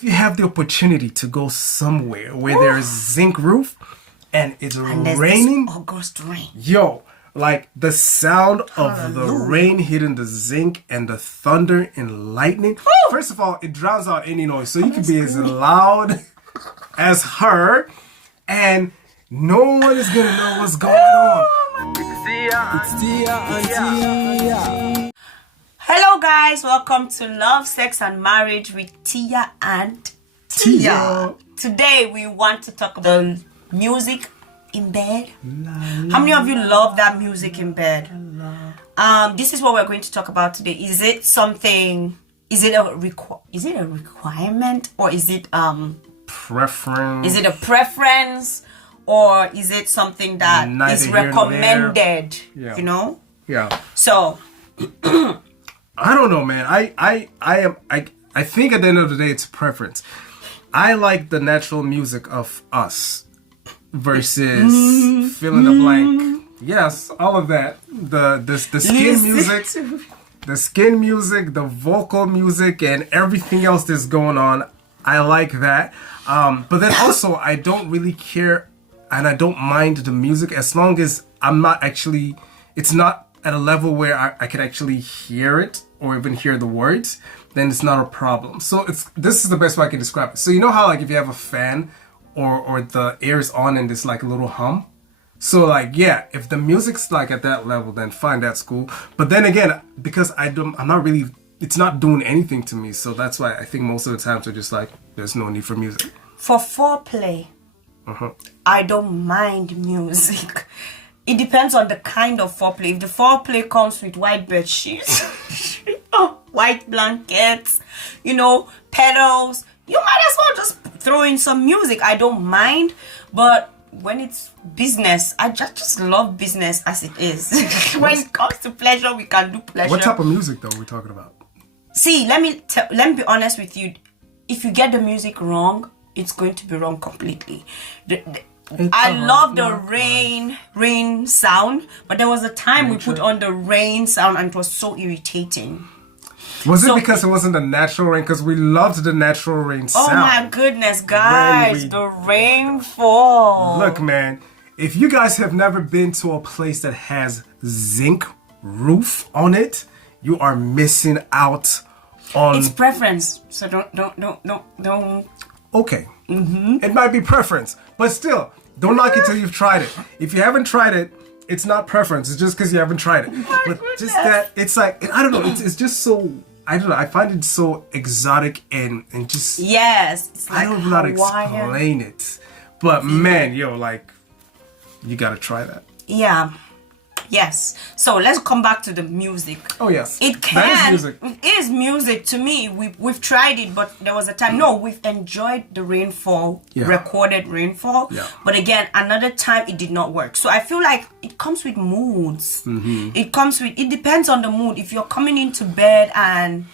if you have the opportunity to go somewhere where there's zinc roof and it's raining, this August rain. Yo, like the sound of the rain hitting the zinc and the thunder and lightning. Woo! First of all, it drowns out any noise, so you can be as loud as her, and no one is gonna know what's going on. It's Tia and Tia. Hello guys, welcome to Love, Sex and Marriage with Tia and Tia. Today we want to talk about music in bed. How many of you love that music in bed? This is what we're going to talk about today. Is it something, is it a requirement, or is it Preference? is it a preference, or is it something that Neither is here nor recommended? there. Yeah. You know? Yeah. So I don't know, man. I think at the end of the day, it's preference. I like the natural music of us versus fill in the blank. Yes, all of that. The skin music, the skin music, the vocal music, and everything else that's going on. I like that. But then also, I don't really care, and I don't mind the music as long as I'm not actually. It's not at a level where I can actually hear it or even hear the words, then it's not a problem. So this is the best way I can describe it. So you know how like if you have a fan or the air is on and there's like a little hum? So like, yeah, if the music's like at that level, then fine, that's cool. But then again, because I'm not really, it's not doing anything to me. So that's why I think most of the times we're just like, there's no need for music. for foreplay, I don't mind music. It depends on the kind of foreplay. If the foreplay comes with white bed sheets, white blankets, pedals, you might as well just throw in some music. I don't mind. But when it's business, I just love business as it is. When it comes to pleasure, we can do pleasure. What type of music though are we talking about? See, let me be honest with you. If you get the music wrong, it's going to be wrong completely. I love the rain sound, but there was a time we put on the rain sound and it was so irritating. Was it because it wasn't the natural rain? Because we loved the natural rain sound. Oh my goodness, guys, the rainfall. Look, man, if you guys have never been to a place that has zinc roof on it, you are missing out on. It's preference, so don't. Okay, It might be preference, but still, don't knock it till you've tried it. If you haven't tried it, it's not preference. It's just because you haven't tried it. But just that, it's like, I don't know. It's just so. I don't know. I find it so exotic and just. Yes. It's like I don't know how to explain it. But man, like, you gotta try that. Yeah. Yes. So let's come back to the music. Oh yes. That is music. It is music to me. We've tried it, but there was a time. No, we've enjoyed the rainfall, recorded rainfall. Yeah. But again, another time it did not work. So I feel like it comes with moods. It depends on the mood. If you're coming into bed and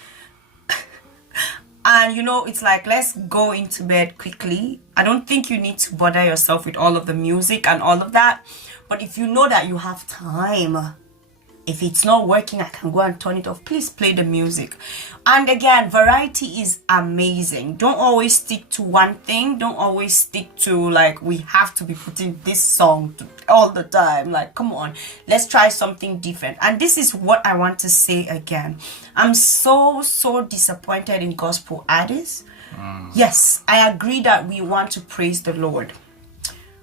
it's like, let's go into bed quickly. I don't think you need to bother yourself with all of the music and all of that. But if you know that you have time, if it's not working, I can go and turn it off. Please play the music. And again, variety is amazing. Don't always stick to one thing. Don't always stick to like, we have to be putting this song all the time. Like, come on, let's try something different. And this is what I want to say again. I'm so disappointed in gospel artists. Yes, I agree that we want to praise the Lord.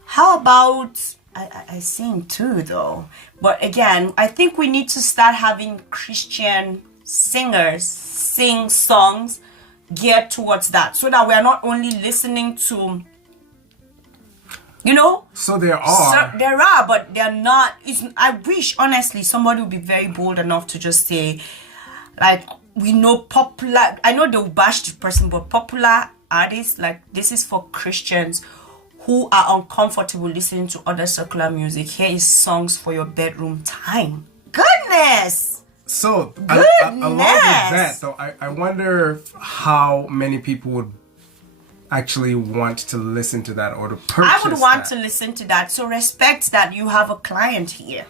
How about... I sing too though, but again, I think we need to start having Christian singers sing songs geared towards that, so that we are not only listening to, So there are. But they're not. I wish honestly somebody would be very bold enough to just say, like, we know popular. I know they'll bash the person, but popular artists, like, this is for Christians who are uncomfortable listening to other secular music. Here is songs for your bedroom time. Goodness! So, along with that, though, I wonder how many people would actually want to listen to that or to purchase I would want to listen to that. So respect that you have a client here.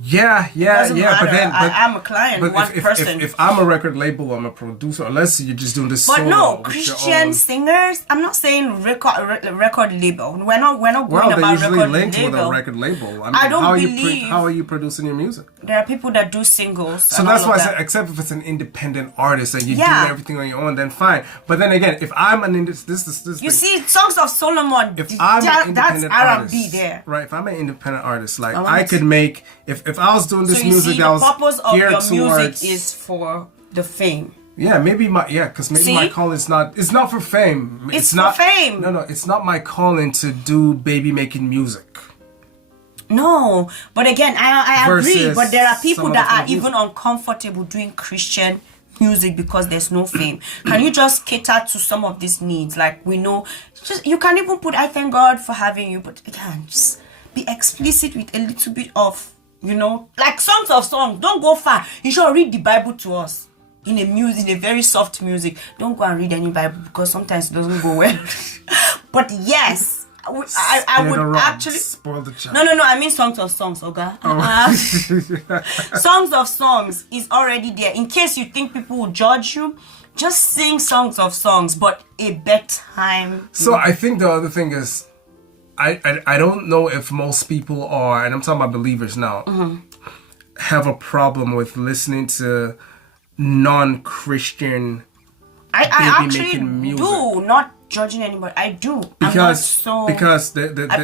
Yeah, Doesn't matter. but then I'm a client, one person. If I'm a record label, I'm a producer. Unless you're just doing this. But solo no, with Christian your own. singers. I'm not saying record label. We're not going Well, they about usually record linked with a label. record label. I mean, I don't how believe- how are you producing your music? There are people that do singles. So and that's all why of I that. said, except if it's an independent artist and you're Yeah. doing everything on your own, then fine. But then again, if I'm an this You thing. see, Songs of Solomon. If I'm an that's independent R&B artist, there. right? If I'm an independent artist, like I I want could make if I was doing this So you music see, that the was purpose of geared your towards, music is for the fame. yeah, because maybe See? my calling is not. It's not for fame. It's not for fame. No, it's not my calling to do baby making music. No, but again, I agree. Versus But there are people some that other are kind of even uncomfortable doing Christian music because there's no fame. Can you just cater to some of these needs? Like we know, just you can even put "I thank God for having you," but again, just be explicit with a little bit of, like Songs of Songs. Don't go far. You should read the Bible to us in a very soft music. Don't go and read any Bible because sometimes it doesn't go well. But yes. I would actually spoil the child. no. I mean Songs of Songs, okay? Songs of Songs is already there. In case you think people will judge you, just sing Songs of Songs, but a bedtime. So I think the other thing is, I don't know if most people are, and I'm talking about believers now, have a problem with listening to non-Christian I baby actually making music. do, not judging anybody. I do. because I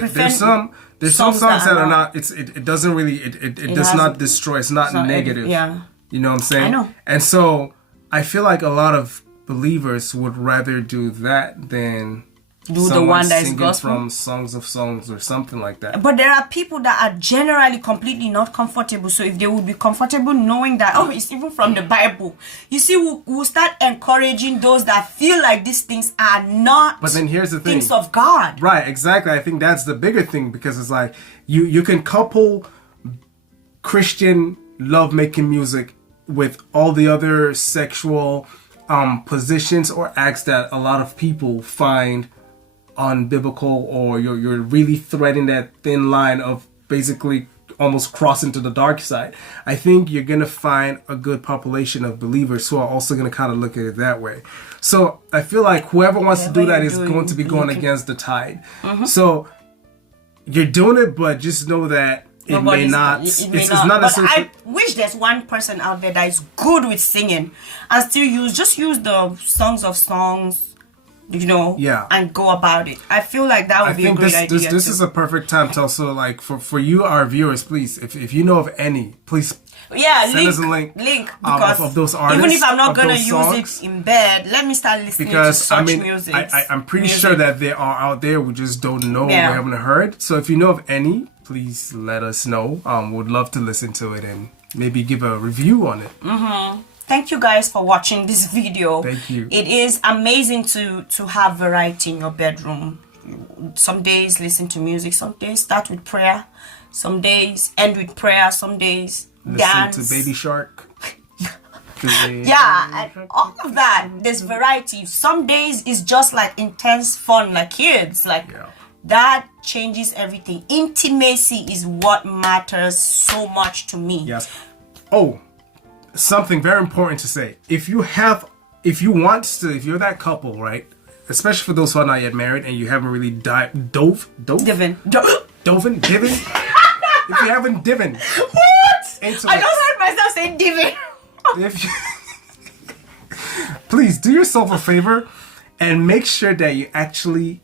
prefer there's some songs that are not- not it doesn't really it does has- not destroy, it's not negative. yeah. You know what I'm saying? I know. And so I feel like a lot of believers would rather do that than Do the someone one that is singing gospel. from Songs of Songs or something like that. But there are people that are generally completely not comfortable. So if they would be comfortable knowing that, it's even from the Bible, you see, we'll start encouraging those that feel like these things are not But then here's the thing. things of God. Right, exactly. I think that's the bigger thing, because it's like you can couple Christian love making music with all the other sexual positions or acts that a lot of people find unbiblical, or you're really threading that thin line of basically almost crossing to the dark side. I think you're gonna find a good population of believers who are also gonna kind of look at it that way. So I feel like whoever wants to do that is going to be going against the tide. So you're doing it, but just know that it may not. It's not But necessarily. I wish there's one person out there that is good with singing and still use the Songs of Songs, Yeah. and go about it. I feel like that would I be a think great this idea. this too. is a perfect time to also, like, for you, our viewers, please, if you know of any, please send us a link because of those artists, even if I'm not of gonna those use songs. it in bed, let me start listening Because to such I mean, music. I'm pretty sure that they are out there. We just don't know. Yeah. We haven't heard. So if you know of any, please let us know. Would love to listen to it and maybe give a review on it. Thank you guys for watching this video. Thank you. It is amazing to have variety in your bedroom. Some days listen to music, some days start with prayer, some days end with prayer, some days Listen dance. to Baby Shark. Yeah, and all of that. There's variety. Some days is just like intense fun, like kids. Like Yeah. that changes everything. Intimacy is what matters so much to me. Yes. Oh, something very important to say. If you're that couple, right? Especially for those who are not yet married and you haven't really dove. Divin. If you haven't divin. What? Into I it. just heard myself say divin. If you, please do yourself a favor and make sure that you actually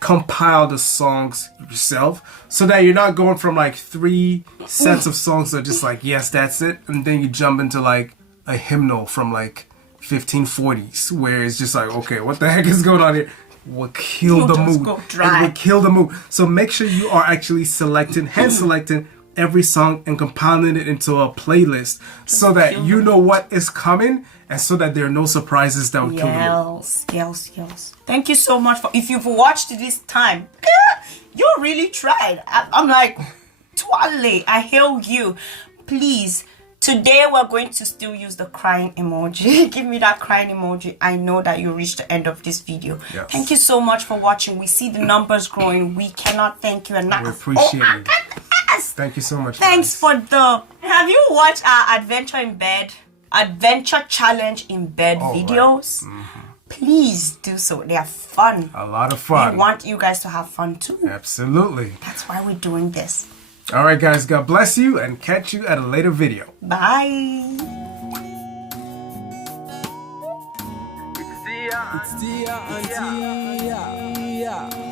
compile the songs yourself, so that you're not going from like 3 sets of songs that are just like, yes, that's it, and then you jump into like a hymnal from like 1540s where it's just like, okay, what the heck is going on here? Will kill You'll the just mood. go dry. It will kill the mood. So make sure you are actually hand selecting every song and compiling it into a playlist, so that you know what is coming, and so that there are no surprises that will kill the mood. Yes. Thank you so much for, if you've watched this time, you really tried. I'm like, Twale, I hail you. Please, today we're going to still use the crying emoji. Give me that crying emoji. I know that you reached the end of this video. Yes. Thank you so much for watching. We see the numbers growing. We cannot thank you enough. We appreciate it. Yes. Thank you so much. Thanks guys. for the. Have you watched our adventure challenge in bed Oh, right. videos? Please do so. They are fun. A lot of We fun. want you guys to have fun too. Absolutely. That's why we're doing this. All right, guys. God bless you and catch you at a later video. Bye. It's Tia and Tia.